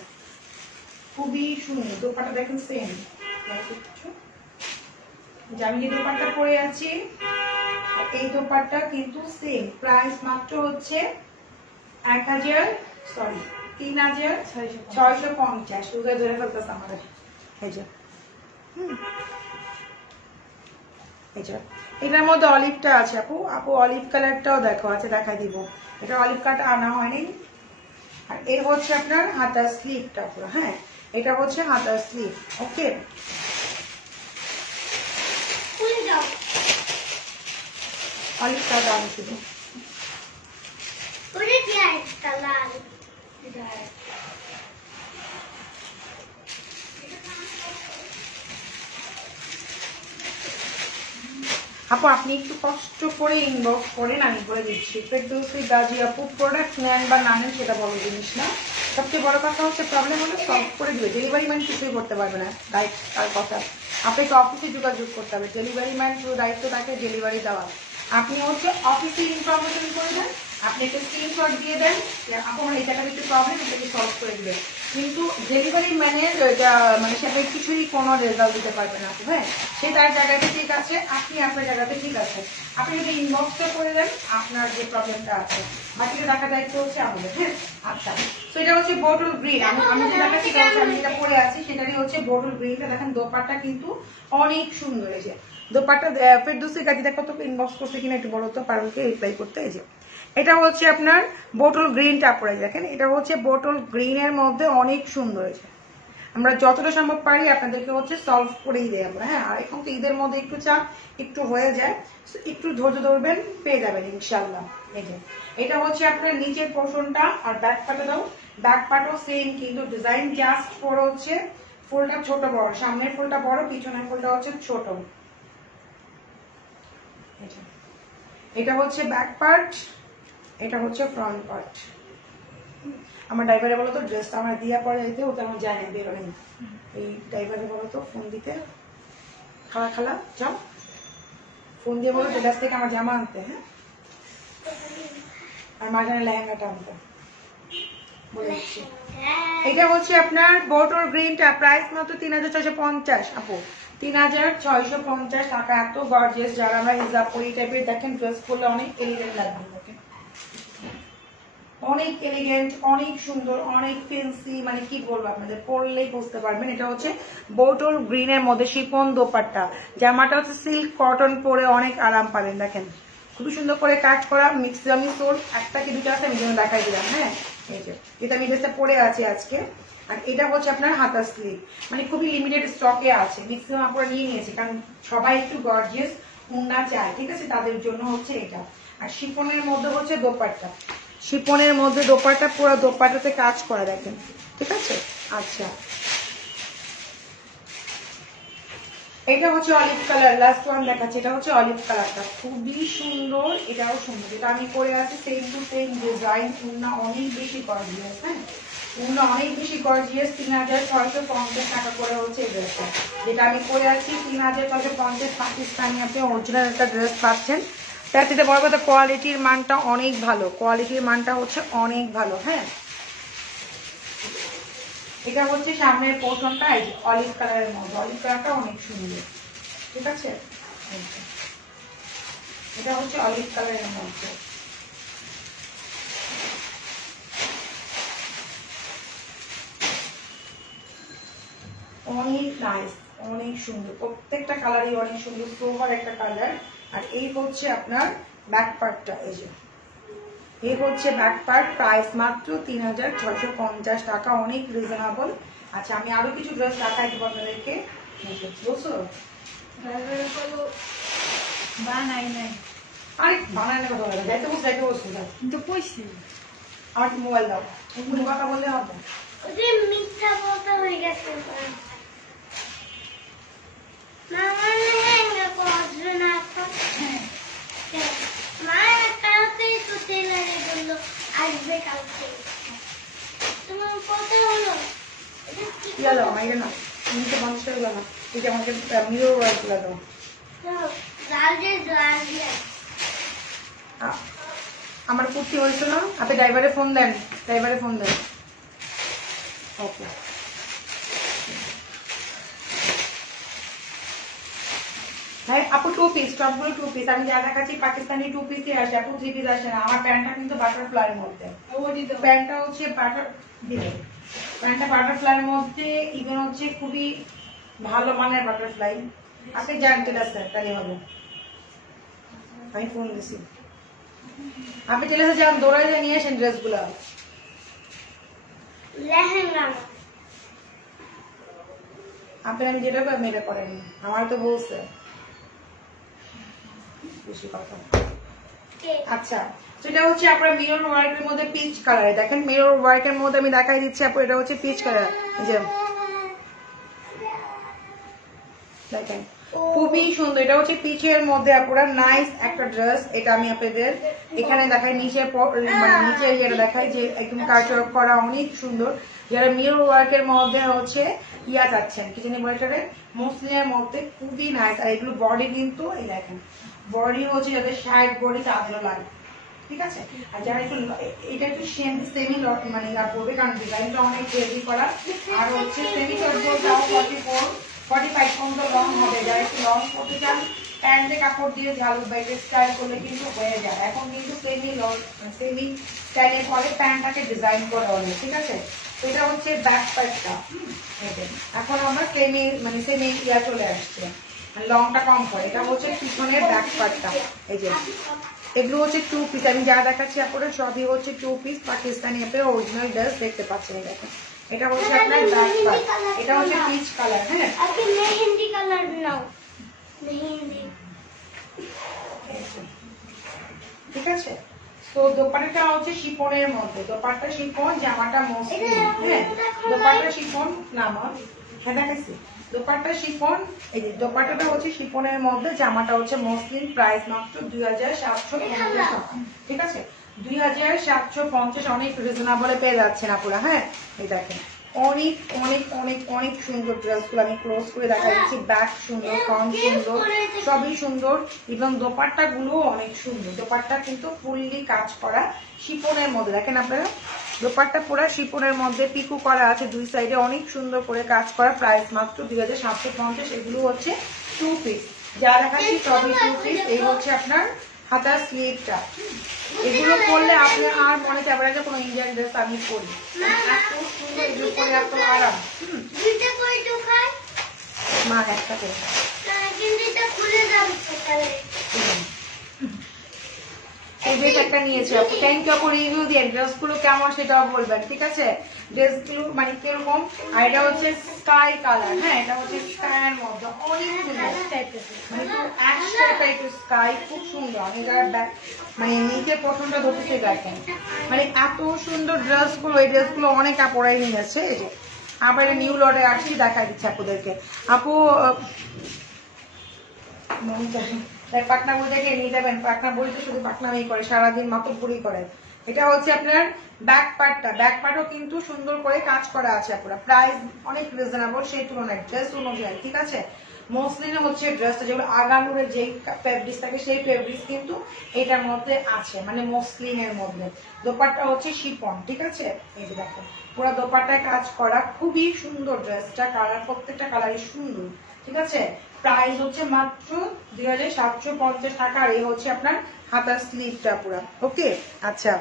খুবই সুন্দর দোপাট্টা। দেখেন সেম, আমি যে দোপাট্টা পরে আছি এই দোপাট্টা কিন্তু সেম। প্রাইস মাত্র হচ্ছে 3650। রোজায় ধরে ফেলতেছে আমাদের। এটার মধ্যে অলিভটা আছে আপু অলিভ কালারটাও দেখো আছে, দেখাই দিব। এটা অলিভ কালারটা আনা হয়নি। আর এই হচ্ছে আপনার হাতার স্লিভটা পুরো। হ্যাঁ এটা হচ্ছে হাতার স্লিভ। ওকে, অলিভ কালারটা আমি শুধু আপু আপনি একটু কষ্ট করে ইনবক্স করেন, আমি বলে দিচ্ছি। ফেরদৌসী গাজী আপু প্রোডাক্ট নেন বা না নেন সেটা বড় জিনিস না, সবচেয়ে বড় কথা হচ্ছে প্রবলেম হলে সলভ করে দিবে। ডেলিভারি ম্যান কিছুই করতে পারবে না, রাইট? তার কথা আপনাকে অফিসে যোগাযোগ করতে হবে। ডেলিভারি ম্যান পুরো দায়িত্ব তাকে ডেলিভারি দেওয়া। আপনি হচ্ছে অফিসে ইনফরমেশন করে দেন, আপনি একটা স্ক্রিনশট দিয়ে দেন, আপু আমার এই জায়গাটা একটু প্রবলেম, এটাকে সলভ করে দিবেন। কিন্তু ডেলিভারি ম্যানের মানে সে কিছুই কোনো রেজাল্ট দিতে পারবে না আপু। হ্যাঁ, সে তার জায়গাতে ঠিক আছে, আপনি আপনার জায়গাতে ঠিক আছে। আপনি যদি ইনবক্সটা করে দেন আপনার যে প্রবলেমটা আছে, বাকিটা দেখা দায়িত্ব হচ্ছে আমাদের। হ্যাঁ, আচ্ছা, তো এটা হচ্ছে বোটল গ্রিন। আমি যে দেখাচ্ছি আমি যেটা পরে আছি সেটারই হচ্ছে বোটল গ্রিনটা। দেখেন দোপাট্টা কিন্তু অনেক সুন্দর। এই যে দোপাট্টা ফেরদৌসি গাজি দেখো তো ইনবক্স করতে কিনা একটু বলো তো, পারুলকে রিপ্লাই করতে। এই যে এটা হচ্ছে আপনার বোটল গ্রিনটা পরে, দেখেন এটা হচ্ছে বোটল গ্রিনের মধ্যে অনেক সুন্দর হয়েছে। আমরা যতটা সম্ভব পারি আপনাদেরকে হচ্ছে সলভ করেই দেয় আমরা। হ্যাঁ, আর এখন তো ঈদের মধ্যে একটু চাপ একটু হয়ে যায়, একটু ধৈর্য ধরবেন, পেয়ে যাবেন ইনশাল্লাহ। এই যে এটা হচ্ছে আপনার নিচের পোর্শনটা, আর ব্যাক পাটে দাও, ব্যাক পাটও সেম কিন্তু ডিজাইন জাস্ট পরে হচ্ছে ফুলটা ছোট বড়, সামনের ফুলটা বড়, পিছনের ফুলটা হচ্ছে ছোট। এটা হচ্ছে ব্যাক পার্ট, এটা হচ্ছে ফ্রন্ট পার্ট। আমার ড্রাইভারে বলো তো ড্রেসটা আমার দিয়া পরে যাইতে, ওটা আমার যায় না, বেরো নেই। এই ড্রাইভারে বলো তো ফোন দিতে, খালা খালা যাও ফোন দিয়ে বলো টেলার্স থেকে আমার জামা আনতে। হ্যাঁ, আর মাঝখানে লেহেঙ্গাটা আনতে বলে দিচ্ছি। এটা হচ্ছে আপনার বোটল গ্রিনটা, প্রাইস মাত্র 3650 আপু, 3650 টাকা। এত গর্জিয়াস, যারা আমরা হিজাব পরি টাইপের দেখেন ড্রেস পরলে অনেক এলিগেন্ট লাগবে, অনেক এলিগেন্ট, অনেক সুন্দর, অনেক ফেন্সি, মানে কি বলবো আপনাদের পরলেই বুঝতে পারবেন। এটা হচ্ছে বোটল গ্রিনের মধ্যে শিফন দোপাট্টা, জামাটা হচ্ছে সিল্ক কটন, পরে অনেক আরাম পাবেন। দেখেন খুবই সুন্দর করে কাট করা, মিক্সি সোল, একটা কি দুটো আছে আমি যেন দেখাই দিলাম। হ্যাঁ, এই যে এটা আমি ড্রেসটা পরে আছি আজকে। আর এটা হচ্ছে আপনার হাতার স্লিভ, মানে খুবই লিমিটেড স্টকে আছে, ম্যাক্সিমাম আপনারা নিয়ে নিয়েছে, কারণ সবাই একটু গর্জিয়াস উন্না চায়, ঠিক আছে, তাদের জন্য হচ্ছে এটা। আর শিফনের মধ্যে হচ্ছে দোপাট্টা, শিফনের মধ্যে দোপাট্টা, পুরো দোপাট্টাতে কাজ করা, দেখেন, ঠিক আছে। আচ্ছা, এটা হচ্ছে অলিভ কালার, লাস্ট ওয়ান দেখাচ্ছি। এটা হচ্ছে অলিভ কালারটা, খুবই সুন্দর, এটাও সুন্দর। এটা আমি পরে আছি সেম টু সেম ডিজাইন, উন্না অনেক বেশি গর্জিয়াস। হ্যাঁ, উন্না অনেক বেশি গর্জিয়াস। 3650 টাকা করে হচ্ছে এই ড্রেসটা, যেটা আমি পরে আছি 3650 পাকিস্তানি আপনি অরিজিনাল একটা ড্রেস পাচ্ছেন। তার থেকে বড় কথা কোয়ালিটির মানটা অনেক ভালো, কোয়ালিটির মানটা হচ্ছে অনেক ভালো। হ্যাঁ, এটা হচ্ছে সামনের পোর্শনটা, এই যে অলিভ কালারের মধ্যে, অলিভ কালারটা অনেক সুন্দর, ঠিক আছে। এটা হচ্ছে অলিভ কালারের মধ্যে, অনেক নাইস, অনেক সুন্দর, প্রত্যেকটা কালারই অনেক সুন্দর, সোভার একটা কালার। আর এই হচ্ছে আপনার ব্যাক পার্টটা, এই যে এই হচ্ছে ব্যাক পার্ট, প্রাইস মাত্র 3650 টাকা, অনেক রিজনেবল। আচ্ছা, আমি আরো কিছু ড্রেস দেখাই দেবো আপনাদেরকে, বুঝছো? বানাই নাই, আরে বানায় না, কথা বলে যাইতে বসে যাইতে বসে কিন্তু কইছি আমার মোবাইল দাও, তুমি কথা বললে হবে। ওই মিথ্যা বলতে হয়ে গেছে। মামা লেহেঙ্গা পরবে না এখন, মা কালকেই তো টেলারে বললো আসবে কালকে, তোমার কত হলো? গেল মাইরে না, তুমি তো 50 টাকা গেল না, ঠিক আছে, আমাকে মিরর ওয়ার্ক দাও। আমার কুর্তি হয়েছে না, আপনি ড্রাইভারে ফোন দেন, ড্রাইভারে ফোন দেন। ওকে, হ্যাঁ আপু 2 পিস, সবগুলো 2 পিস। আমি যা দেখাচ্ছি পাকিস্তানি 2 পিসই আসে আপু, 3 পিস আসে না। আমার প্যান্টটা কিন্তু বাটারফ্লাইয়ের মধ্যে, প্যান্টটা হচ্ছে প্যান্টটা বাটারফ্লাইয়ের মধ্যে, ইভেন হচ্ছে খুবই ভালো মানের বাটারফ্লাই। আপনি জানতেন স্যার, তাই হবে। আমি ফোন দিছি, আপনি টেলার্সে যান, দৌড়াই যা নিয়ে আসেন ড্রেসগুলো। লেহেঙ্গা আপনার আমি যেটা আপনি এটা করেন, আমার তো বলছে বেশি কথা। আচ্ছা, সেটা হচ্ছে আপনার মিরর ওয়ার্কের মধ্যে পিচ কালারে, দেখেন মিরর ওয়ার্কের মধ্যে আমি দেখাই দিচ্ছি আপু, এটা হচ্ছে পিচ কালার, যে দেখেন খুবই সুন্দর। এটা হচ্ছে পিচের মধ্যে আপুরা নাইস একটা ড্রেস। এটা আমি আপনাদের এখানে দেখাই, নিচে মানে নিচে যেটা দেখাই যে একদম কাজ করা অনেক সুন্দর। যারা মিরর ওয়ার্কের মধ্যে হচ্ছে ইয়া যাচ্ছেন কি জানি বলে, মসলিনের মধ্যে খুবই নাইস। আর এগুলো বডি কিন্তু এই দেখেন বডি হচ্ছে যাদের শার্ট বডি তাদেরও লাগে, ঠিক আছে। আর যারা একটু এটা একটু সেমি মানে ইয়া পড়বে, কারণ ডিজাইনটা অনেক হেভি করা, আর হচ্ছে সেমি চটবলটাও 45 পর্যন্ত লং হবে। যারা একটু লং করতে চান প্যান্টে কাপড় দিয়ে ঝালু বাইরে স্টাইল করলে কিন্তু হয়ে যায়। এখন কিন্তু সেমি স্টাইলে পরে প্যান্টটাকে ডিজাইন করে বলে, ঠিক আছে। এটা হচ্ছে ব্যাক পার্টটা। এখন আমরা সেমি ইয়া চলে আসছে, লংটা কম করে। এটা হচ্ছে পিছনের ব্যাক পার্টটা। এই যে এগুলো হচ্ছে 2 পিস, আমি যা দেখাচ্ছি আপনাদের সবই হচ্ছে 2 পিস পাকিস্তানি আপনারা অরিজিনাল ড্রেস দেখতে পাচ্ছেন। দেখেন এটা হচ্ছে আপনার ব্যাক পার্ট, এটা হচ্ছে পিচ কালার। হ্যাঁ আপনি মেহেন্দি কালার নাও, মেহেন্দি, ঠিক আছে। তো দোপাট্টাটা হচ্ছে শিফনের মধ্যে, দোপাট্টা শিফন, জামাটা মসলিন। হ্যাঁ দোপাট্টা শিফন নামা, হ্যাঁ দেখাচ্ছি দোপাট্টা শিফন। এই যে দোপাট্টাটা হচ্ছে শিফনের মধ্যে, জামাটা হচ্ছে মসলিন। প্রাইস মাত্র 2750 টাকা, ঠিক আছে। 2750, অনেক রিজনেবলে পেয়ে যাচ্ছেন আপনারা। হ্যাঁ এই দেখেন অনেক অনেক অনেক অনেক সুন্দর ড্রেসগুলো আমি ক্লোজ করে দেখা দিচ্ছি। ব্যাক সুন্দর, ফ্রন্ট সুন্দর, সবই সুন্দর, এবং দোপাট্টা গুলো অনেক সুন্দর। দোপাট্টা কিন্তু ফুললি কাজ করা শিফনের মধ্যে, দেখেন আপনারা দোপাট্টা পুরা শিফনের মধ্যে পিকু করা আছে দুই সাইডে, অনেক সুন্দর করে কাজ করা। প্রাইস মাত্র 2750। এগুলো হচ্ছে 2 পিস, যা দেখাচ্ছি সবই 2 পিস। এই হচ্ছে আপনার হাতার স্লিভটা। এগুলো করলে আপনি আর মনে চাবে যে কোনো ইন্ডিয়ান ড্রেস আমি পরি, এত সুন্দর এগুলো পরে এত আরাম। দুইটা করে ঢোকায় মা একটা করে কিন্তু এটা খুলে যাচ্ছে তাহলে। এই ড্রেস একটা নিয়েছি আপু, থ্যাংক ইউ আপু। রিভিউ দিয়ে ড্রেসগুলো কেমন সেটাও বলবেন, ঠিক আছে। ড্রেসগুলো মানে কিরকম, আর এটা হচ্ছে স্কাই কালার। হ্যাঁ এটা হচ্ছে স্কাইয়ের মধ্যে অনেক সুন্দর, মানে একটু অ্যাশ টাইপের, একটু স্কাই, খুব সুন্দর। আমি যারা মানে নিচের পছন্দটা ধরতেছে দেখেন, মানে এত সুন্দর ড্রেসগুলো। এই ড্রেসগুলো অনেক আপুরাই নিয়েছে। এই যে আবার নিউ লটে আসছি, দেখা দিচ্ছে আপুদেরকে। আপু পাটনা বই দেখে নিয়ে যাবেন, পাটনা বই তো শুধু পাটনামি করে, সারাদিন মাতব্বরি করে। এটা হচ্ছে আপনার ব্যাক পার্টটা, ব্যাক পার্টও কিন্তু সুন্দর করে কাজ করা আছে আপনার। প্রাইস অনেক রিজনেবল সেই তুলনায়, ড্রেস অনুযায়ী, ঠিক আছে। মসলিনে হচ্ছে ড্রেসটা, যেগুলো আগানুরের যে ফেব্রিক্স থাকে সেই ফেব্রিক্স কিন্তু এটার মধ্যে আছে, মানে মসলিনের মধ্যে। দোপাট্টা হচ্ছে শিফন, ঠিক আছে। এই যে দেখো পুরো দোপাট্টায় কাজ করা, খুবই সুন্দর ড্রেসটা। কালার প্রত্যেকটা কালারই সুন্দর, ঠিক আছে। প্রাইস হচ্ছে মাত্র 2750 টাকা। আর এই হচ্ছে আপনার হাতার স্লিভটা পুরো, ওকে। আচ্ছা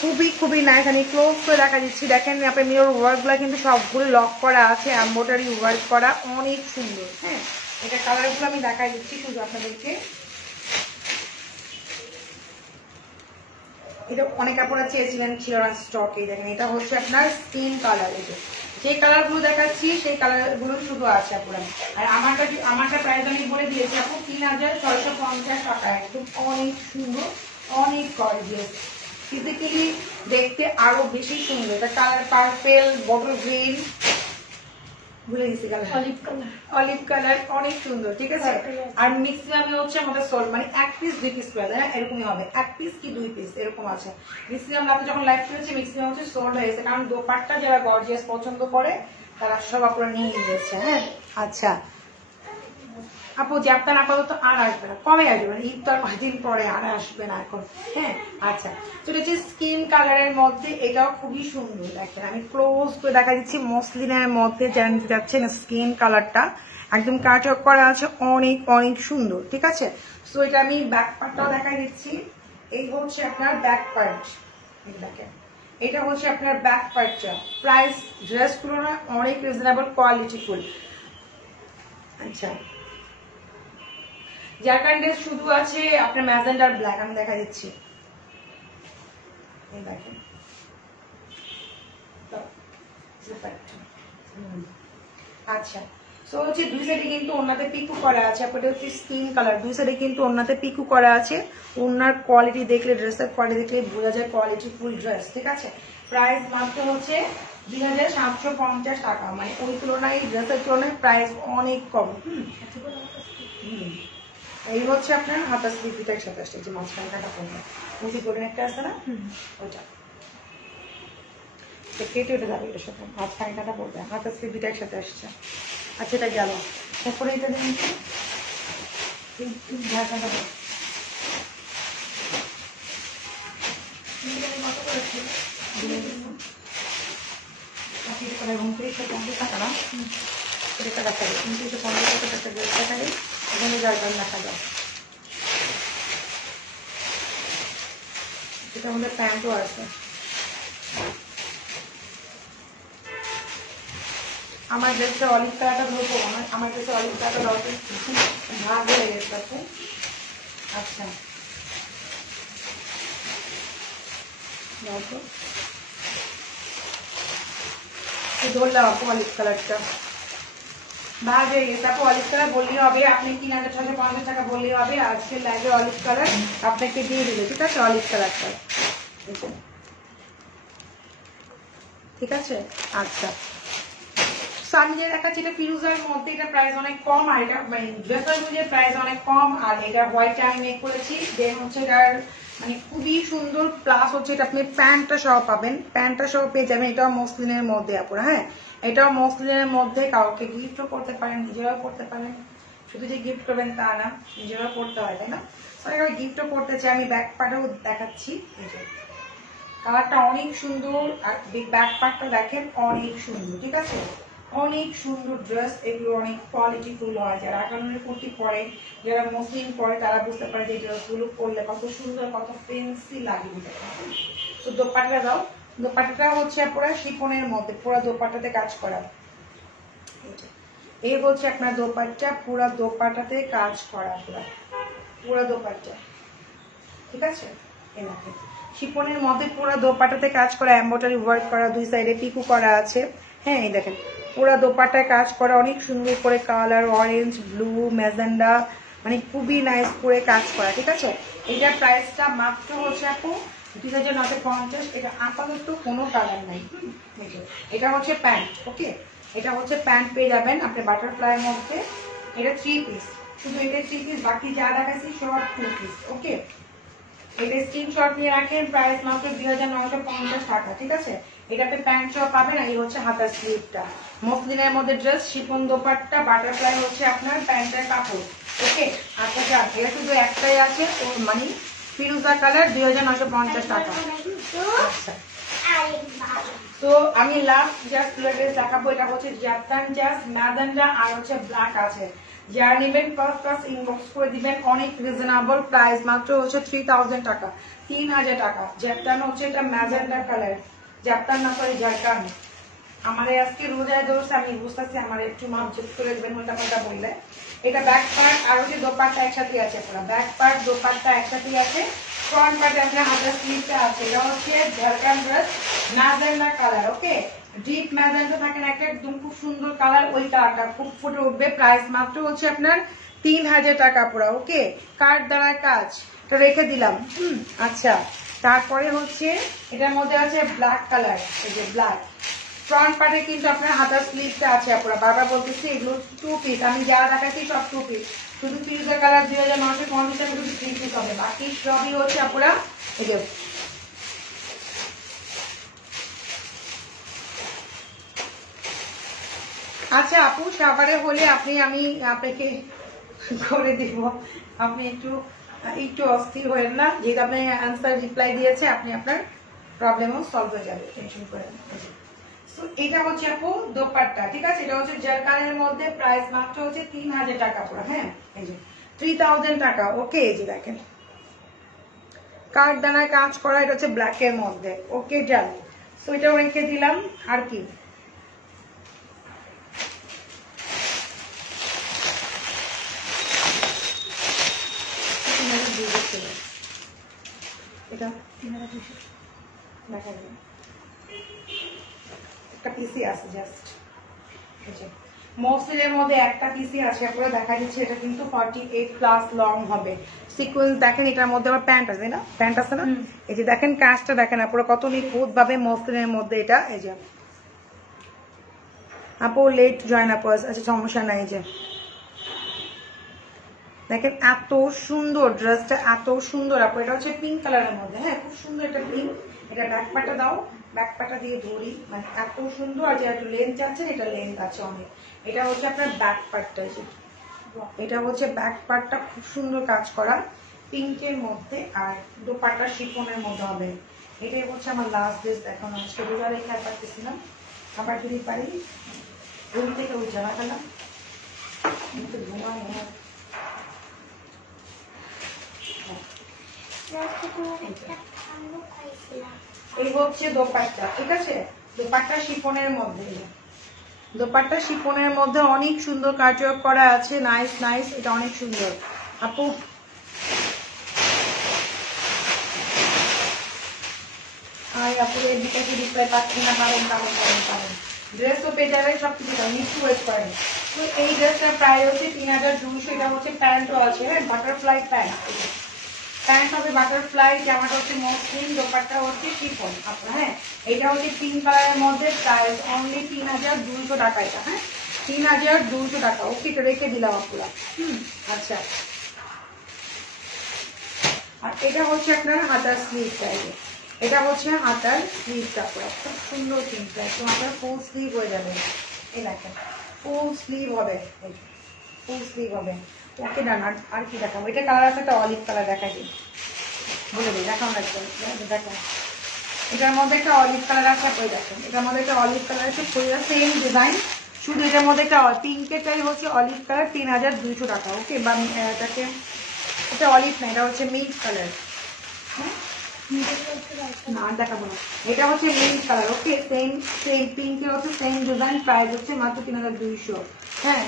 খুবই খুবই নাইস। আমি ক্লোজ করে দেখা দিচ্ছি, দেখেন আপনার মিরর ওয়ার্ক গুলা কিন্তু সবগুলো লক করা আছে, এমব্রয়ডারি ওয়ার্ক করা, অনেক সুন্দর। হ্যাঁ এটা কালার গুলো আমি দেখাই দিচ্ছি শুধু আপনাদেরকে। এটা অনেক আপনারা চেয়েছিলেন, ছিল না স্টকে। দেখেন এটা হচ্ছে আপনার স্কিন কালার। এই যে কালার গুলো দেখাচ্ছি সেই কালার গুলো শুধু আছে আপনার। আর আমারটা প্রাইস আমি বলে দিয়েছি আপু 3650 টাকা। একদম অনেক সুন্দর, অনেক গর্জিয়াস, ফিজিক্যালি দেখতে আরো বেশি সুন্দর। এটা কালার পার্পেল, বটল গ্রিন, ভুলে গেছি কালার, অলিভ কালার, অনেক সুন্দর, ঠিক আছে। আর ম্যাক্সিমামে হচ্ছে আমাদের সোল, মানে 1 পিস 2 পিস করে, হ্যাঁ এরকমই হবে, 1 পিস কি 2 পিস এরকম আছে। ম্যাক্সিমাম রাতে যখন লাইভ করেছে ম্যাক্সিমাম হচ্ছে সোল্ড হয়ে গেছে, কারণ দোপাট্টা যারা গর্জিয়াস পছন্দ করে তারা সব আপনারা নিয়ে নিয়েছে। হ্যাঁ আচ্ছা আপু জ্যাপটা আপাতত আর আসবে না, কমে আসবে না, ঈদ তো আর 5 দিন পরে আর আসবে না এখন। হ্যাঁ আচ্ছা, তো এটা হচ্ছে স্কিন কালারের মধ্যে, এটাও খুবই সুন্দর। দেখেন আমি ক্লোজ করে দেখা দিচ্ছি, মসলিনের মধ্যে যারা নিতে যাচ্ছেন স্কিন কালারটা একদম কাট অফ করা আছে, অনেক অনেক সুন্দর, ঠিক আছে। তো এটা আমি ব্যাক পার্টটাও দেখাই দিচ্ছি। এই হচ্ছে আপনার ব্যাক পার্ট, দেখেন এটা হচ্ছে আপনার ব্যাক পার্টটা। প্রাইস ড্রেস তুলনায় অনেক রিজনেবল, কোয়ালিটি ফুল। আচ্ছা জারকান ড্রেস শুধু আছে আপনার ম্যাজেন্ডার ব্ল্যাক, আমি দেখা দিচ্ছি। এই দেখেন আচ্ছা, তো হচ্ছে দুই সাইডে কিন্তু ওনাতে পিকু করা আছে, আপনাদের হচ্ছে স্কিন কালার, দুই সাইডে কিন্তু ওনাতে পিকু করা আছে। ওনার কোয়ালিটি দেখলে, ড্রেসের কোয়ালিটি দেখলে বোঝা যায় কোয়ালিটি ফুল ড্রেস, ঠিক আছে। প্রাইস মাত্র হচ্ছে 2750 টাকা, মানে ওই তুলনায় ড্রেসের তুলনায় প্রাইস অনেক কম। এই হচ্ছে আপনার হাতা স্লিপটা একসাথে আসছে, যে মাঝখানে কাটা পড়বে, মুখে গোল্ডেন একটা আছে না ওইটা, কেটে উঠে যাবে এটার সাথে, মাঝখানে কাটা পড়বে, হাতা স্লিপটা একসাথে আসছে। আচ্ছা এটা গেল, তারপরে এটা দেখুন টাকা না এটা দেখা যায় 2950 টাকা ড্রেস দেখা যায় এখানে জারকান দেখা যায় এটা আমাদের প্যান্টও আছে আমার ড্রেসটা অলিভ কালারটা ধরবো আমার ড্রেসে অলিভ কালারটা দরকার ভাগ হয়ে গেছে আচ্ছা ধরলাম আপু অলিভ কালারটা ভাগ হয়ে গেছে আপু অলিভ কালার বললেই হবে আপনি 3650 টাকা বললেই হবে আজকে লাইভে অলিভ কালার আপনাকে দিয়ে দিলে ঠিক আছে অলিভ কালারটা ঠিক আছে আচ্ছা আমি যে দেখাচ্ছি এটা ফিরোজার মধ্যে এটা প্রাইস অনেক কম আর এটা মানে ড্রেসের প্রাইস অনেক কম আর এটা হোয়াইট আমি মেক করেছি দেন হচ্ছে এটার মানে খুবই সুন্দর প্লাস হচ্ছে এটা আপনি প্যান্টটা সহ পাবেন প্যান্টটা সহ পেয়ে যাবেন এটাও মসলিনের মধ্যে আপনারা হ্যাঁ এটাও মসলিনের মধ্যে কাউকে গিফটও করতে পারেন নিজেরাও করতে পারেন শুধু যে গিফট করবেন তা না নিজেরাও করতে হয় তাই না গিফটও করতে চাই আমি ব্যাক পার্টও দেখাচ্ছি কালারটা অনেক সুন্দর আর ব্যাক পার্টটা দেখেন অনেক সুন্দর ঠিক আছে অনেক সুন্দর ড্রেস এগুলো অনেক কোয়ালিটিফুল হয় যারা আকানের কুর্তি পরে যারা মসলিন পরে তারা বুঝতে পারে যে ড্রেসগুলো পরলে কত সুন্দর কত ফেন্সি লাগে তো দোপাট্টা দাও দোপাট্টাটা হচ্ছে পুরো শিফনের মধ্যে পুরো দোপাট্টাতে কাজ করা এই হচ্ছে আপনার দোপাট্টা পুরো দোপাট্টাতে কাজ করা পুরো দোপাট্টা ঠিক আছে এনাকে শিফনের মধ্যে পুরো দোপাট্টাতে কাজ করা এমব্রয়ডারি ওয়ার্ক করা দুই সাইডে পিকু করা আছে হ্যাঁ এই দেখেন পুরো দোপাট্টায় কাজ করা অনেক সুন্দর করে কালার অরেঞ্জ ব্লু ম্যাজেন্ডা মানে খুবই নাইস করে কাজ করা ঠিক আছে এটার প্রাইসটা মাত্র হচ্ছে আপু 2950 এটা আপাতত কোনো কালার নাই এটা হচ্ছে প্যান্ট ওকে এটা হচ্ছে প্যান্ট পেয়ে যাবেন আপনি বাটারফ্লাইয়ের মধ্যে এটা 3 পিস শুধু এটা 3 পিস বাকি যা দেখাচ্ছি সব 2 পিস ওকে এটা স্ক্রিনশট নিয়ে রাখেন প্রাইস মাত্র 2950 টাকা ঠিক আছে এটাতে প্যান্ট সহ পাবেন আর এই হচ্ছে হাতার স্লিভটা মসলিনের মধ্যে ড্রেস শিফন দোপাট্টা বাটারফ্লাই হচ্ছে আপনার প্যান্টের কাপড় ওকে আচ্ছা এটা শুধু একটাই আছে ওর মানে ফিরোজা কালার 2950 টাকা আচ্ছা তো আমি লাস্ট জাস্ট ড্রেস দেখাবো এটা হচ্ছে জাপান জাস্ট ম্যাজেন্ডা আর হচ্ছে ব্ল্যাক আছে যারা নেবেন ফার্স্ট ইনবক্স করে দিবেন অনেক রিজনেবল প্রাইস মাত্র হচ্ছে 3000 টাকা 3000 টাকা জাপান হচ্ছে এটা ম্যাজেন্ডা কালার জাপান না সরি জারকান আমার আজকে রোজায় দোষ আমি বুঝতেছি আমার একটু মাপ চেক করে দেবেন ওটা বললে এটা ব্যাক পার্ট আর হচ্ছে দোপাট্টা একসাথে আছে পুরো ব্যাক পার্ট দোপাট্টা একসাথে আছে ফ্রন্ট পার্টে আপনার হাতের স্লিভটা আছে এটা হচ্ছে zircon dress magenta colour okay deep magenta থাকে না একদম খুব সুন্দর কালার ওই কালারটা খুব ফুটে উঠবে প্রাইস মাত্র হচ্ছে আপনার 3000 টাকা পুরো ওকে কার্ড দ্বারা কাজ এটা রেখে দিলাম আচ্ছা তারপরে হচ্ছে এটার মধ্যে আছে ব্ল্যাক কালার এই যে ব্ল্যাক ফ্রন্ট পার্টে কিন্তু আপনার হাতার স্লিভটা আছে আপনারা বারবার বলতেছি এগুলো 2 পিস আমি যা দেখাচ্ছি সব 2 পিস শুধু ফিরোজা কালার 2950 টাকা শুধু 3 পিস হবে বাকি সবই হচ্ছে আপনারা এই যে আচ্ছা আপু সাভারে হলে আমি আপনাকে করে দিব আপনি একটু অস্থির হবেন না যেহেতু আপনি আনসার রিপ্লাই দিয়েছে আপনি আপনার প্রবলেমও সলভ হয়ে যাবে টেনশন করেন তো এটা হচ্ছে আপু দোপাট্টা ঠিক আছে এটা হচ্ছে জারকানের মধ্যে প্রাইস মাত্র হচ্ছে 3000 টাকা পুরো হ্যাঁ এই যে 3000 টাকা ওকে এই যে দেখেন কাঠ দানায় কাজ করা এটা হচ্ছে ব্ল্যাক এর মধ্যে ওকে ডান তো এটাও রেখে দিলাম আর কি এটা 3200 দেখা যাবে একটা পিসি আছে জাস্ট মসলিনের মধ্যে একটা পিসি আছে আপনারা দেখা যাচ্ছে এটা কিন্তু 48 প্লাস লং হবে সিকোয়েন্স দেখেন এটার মধ্যে আবার প্যান্ট আছে না প্যান্ট আছে না এই যে দেখেন কাজটা দেখেন আপনারা কত নিখুঁত ভাবে মসলিনের মধ্যে এটা এই যে আপু লেট জয়েন আপ আচ্ছা সমস্যা নাই যে দেখেন এত সুন্দর ড্রেসটা এত সুন্দর আপু এটা হচ্ছে পিঙ্ক কালারের মধ্যে হ্যাঁ খুব সুন্দর এটা পিঙ্ক এটা ব্যাকপাটা দাও ব্যাকপাটা দিয়ে ধরি মানে এত সুন্দর আর যে একটু লেন্থ আছে এটা লেন্থ আছে অনেক এটা হচ্ছে আপনার ব্যাকপাটটা এটা হচ্ছে ব্যাক পার্টটা খুব সুন্দর কাজ করা পিঙ্কের মধ্যে, আর দোপাট্টা শিফনের মধ্যে হবে। এটাই হচ্ছে আমার লাস্ট ড্রেস। এখন আজকে রোজা রেখে আর পারতেছিলাম, আবার যদি পারি রুম থেকে ওই জামা খেলাম কিন্তু ঘুমাই না। এই হচ্ছে দোপাট্টা, ঠিক আছে? দোপাট্টা শিফনের মধ্যে, দোপাট্টা শিফনের মধ্যে অনেক সুন্দর কাটওয়ার্ক করা আছে। নাইস নাইস, এটা অনেক সুন্দর। আপু আপুদের বিকাশে রিপ্লাই পাচ্ছি না, পারেন পারেন ড্রেস তো পেয়ে যাবেন, সবকিছু নিশ্চয় ওয়েট করেন। তো এই ড্রেসটার প্রাইস হচ্ছে 3200। এটা হচ্ছে প্যান্টও আছে, হ্যাঁ বাটারফ্লাই প্যান্ট। প্যান্ট হবে বাটারফ্লাই, জামাটা হচ্ছে মসলিন, দোপাট্টা হচ্ছে শিফন আপনার। হ্যাঁ এটা হচ্ছে পিঙ্ক কালারের মধ্যে, প্রাইস অনলি 3200 টাকা। এটা হ্যাঁ 3200 টাকা। ওকে এটা রেখে দিলাম আপুরা। আচ্ছা, আর এটা হচ্ছে আপনার হাতার স্লিভ টাইপের। এটা হচ্ছে হাতার স্লিভটা পুরো খুব সুন্দর স্লিভটা, একদম আপনার ফুল স্লিভ হয়ে যাবে। এই দেখেন ফুল স্লিভ হবে, ফুল স্লিভ হবে। ওকে ডান। আর কি দেখাবো? এটা কালার আছে একটা অলিভ কালার, দেখাই দিই, বলে দিই, দেখাও না একদম দেখেন। এটার মধ্যে একটা অলিভ কালার আছে, আপনি দেখেন এটার মধ্যে একটা অলিভ কালার আছে, পুরো সেম ডিজাইন, শুধু এটার মধ্যে একটা পিঙ্কেরটাই হচ্ছে অলিভ কালার, 3200 টাকা। ওকে, বা এটাকে এটা অলিভ না, এটা হচ্ছে মিল্ক কালার। হ্যাঁ না দেখাবো না, এটা হচ্ছে মিল্ক কালার। ওকে, সেম সেম পিঙ্কের হচ্ছে সেম ডিজাইন, প্রাইস হচ্ছে মাত্র 3200। হ্যাঁ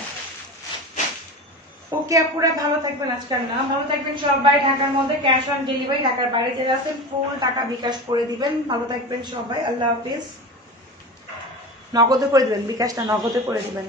ওকে আপুরা, ভালো থাকবেন। আজকাল না ভালো থাকবেন সবাই। ঢাকার মধ্যে ক্যাশ অন ডেলিভারি, ঢাকার বাইরে যারা আছেন ফুল টাকা বিকাশ করে দিবেন। ভালো থাকবেন সবাই, আল্লাহ হাফিজ। নগদে করে দিবেন, বিকাশটা নগদে করে দিবেন।